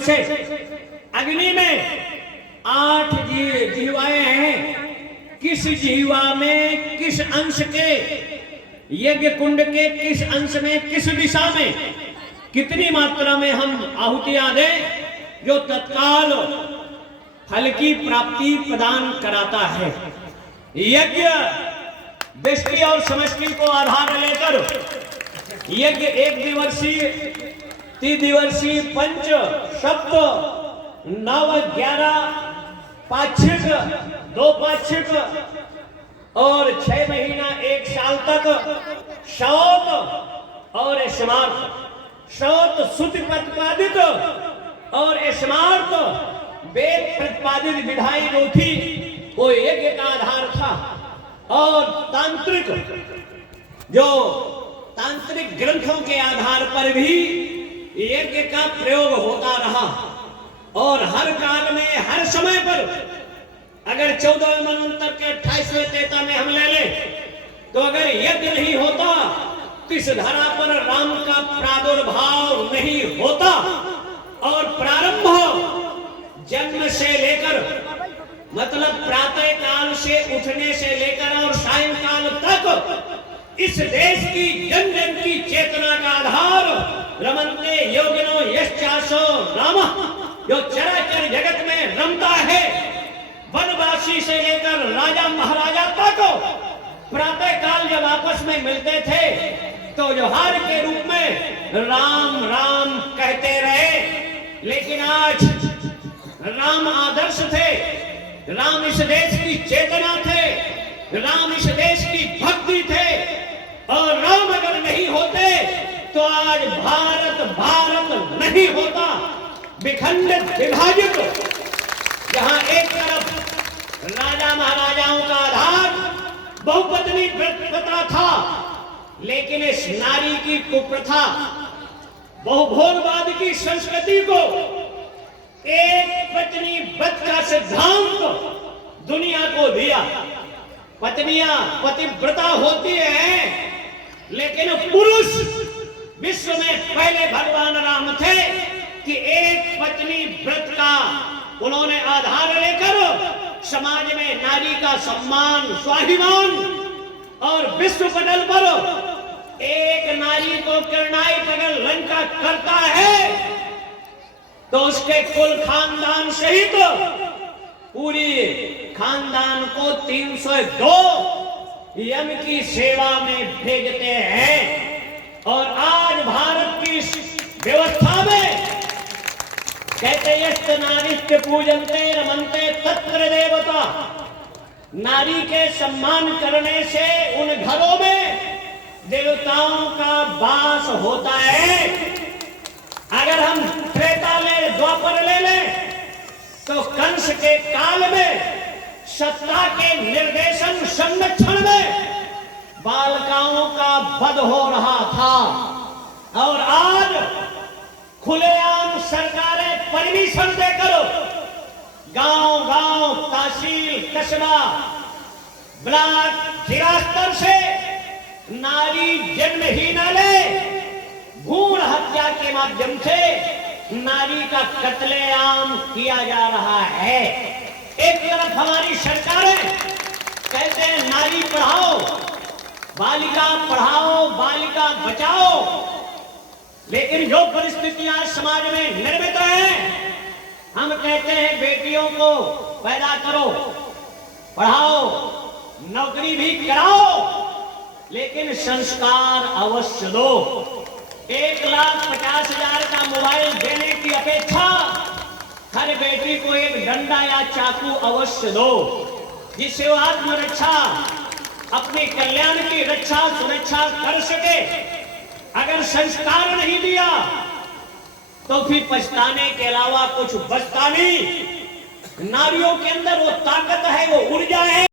से अग्नि में 8 जीवाएं हैं। किस जीवा में किस अंश के, यज्ञ कुंड के किस अंश में, किस दिशा में, कितनी मात्रा में हम आहुतियां दें जो तत्काल फल की प्राप्ति प्रदान कराता है। यज्ञ दृष्टि और समष्टि को आधार लेकर यज्ञ 1 दिवसीय, 3 दिवसीय, पंच, सप्त, 9, 11 पाक्षिक, 2 पाक्षिक और 6 महीना 1 साल तक श्रौत और स्मार्त। श्रौत श्रुति प्रतिपादित और स्मार्त वेद प्रतिपादित विधायी रोथी वो यज्ञ का आधार था। और तांत्रिक ग्रंथों के आधार पर भी यज्ञ का प्रयोग होता रहा। और हर काल में, हर समय पर, अगर 14वें मनवंतर के 28वें त्रेता में हम ले लें, तो अगर यज्ञ नहीं होता तो इस धरा पर राम का प्रादुर्भाव नहीं होता। और प्रारंभ जन्म से लेकर, मतलब प्रातः काल से उठने से लेकर और सायंकाल तक इस देश की जन जन की चेतना का आधार रमन्ते योगिनो यश्चासो रामः, जो चराचर जगत में रमता है। वनवासी से लेकर राजा महाराजा तक प्रातः काल जब आपस में मिलते थे तो जोहार के रूप में राम राम कहते रहे। लेकिन आज राम आदर्श थे, राम इस देश की चेतना थे, राम इस देश की भक्ति थे। और राम अगर नहीं होते तो आज भारत नहीं होता। विखंडित, विभाजित, जहां एक तरफ राजा महाराजाओं का आधार बहुपत्नी प्रथा था, लेकिन इस नारी की कुप्रथा, बहुभोगवाद की संस्कृति को एक पत्नी व्रत का सिद्धांत दुनिया को दिया। पत्नियां पतिव्रता होती हैं, लेकिन पुरुष विश्व में पहले भगवान राम थे कि एक पत्नी व्रत का उन्होंने आधार लेकर समाज में नारी का सम्मान, स्वाभिमान और विश्व पटल पर एक नारी को किरणाई अगर लंका करता है तो उसके कुल खानदान सहित पूरी खानदान को 302 यम की सेवा में भेजते हैं। और आज भारत की व्यवस्था में कहते यस्त नारीत्य पूजनते रमन्ते तत्र देवता, नारी के सम्मान करने से उन घरों में देवताओं का वास होता है। अगर हम त्रेता ले, द्वापर ले लें, तो कंस के काल में सत्ता के निर्देशन संरक्षण में बालिकाओं का वध हो रहा था। और आज खुलेआम सरकारें परमिशन देकर गांव-गांव, तहसील, कस्बा, ब्लॉक, जिला स्तर से नारी जन्म ही न ले, भ्रूण हत्या के माध्यम से नारी का कत्लेआम किया जा रहा है। एक तरफ हमारी सरकारें कहते हैं नारी पढ़ाओ, बालिका पढ़ाओ, बालिका बचाओ, लेकिन जो परिस्थितियां समाज में निर्मित हैं, हम कहते हैं बेटियों को पैदा करो, पढ़ाओ, नौकरी भी कराओ, लेकिन संस्कार अवश्य दो। 1,50,000 का मोबाइल देने की अपेक्षा हर बेटी को एक डंडा या चाकू अवश्य दो, जिससे वो आत्मरक्षा, अपने कल्याण की रक्षा सुरक्षा कर सके। अगर संस्कार नहीं दिया तो फिर पछताने के अलावा कुछ बचता नहीं। नारियों के अंदर वो ताकत है, वो ऊर्जा है।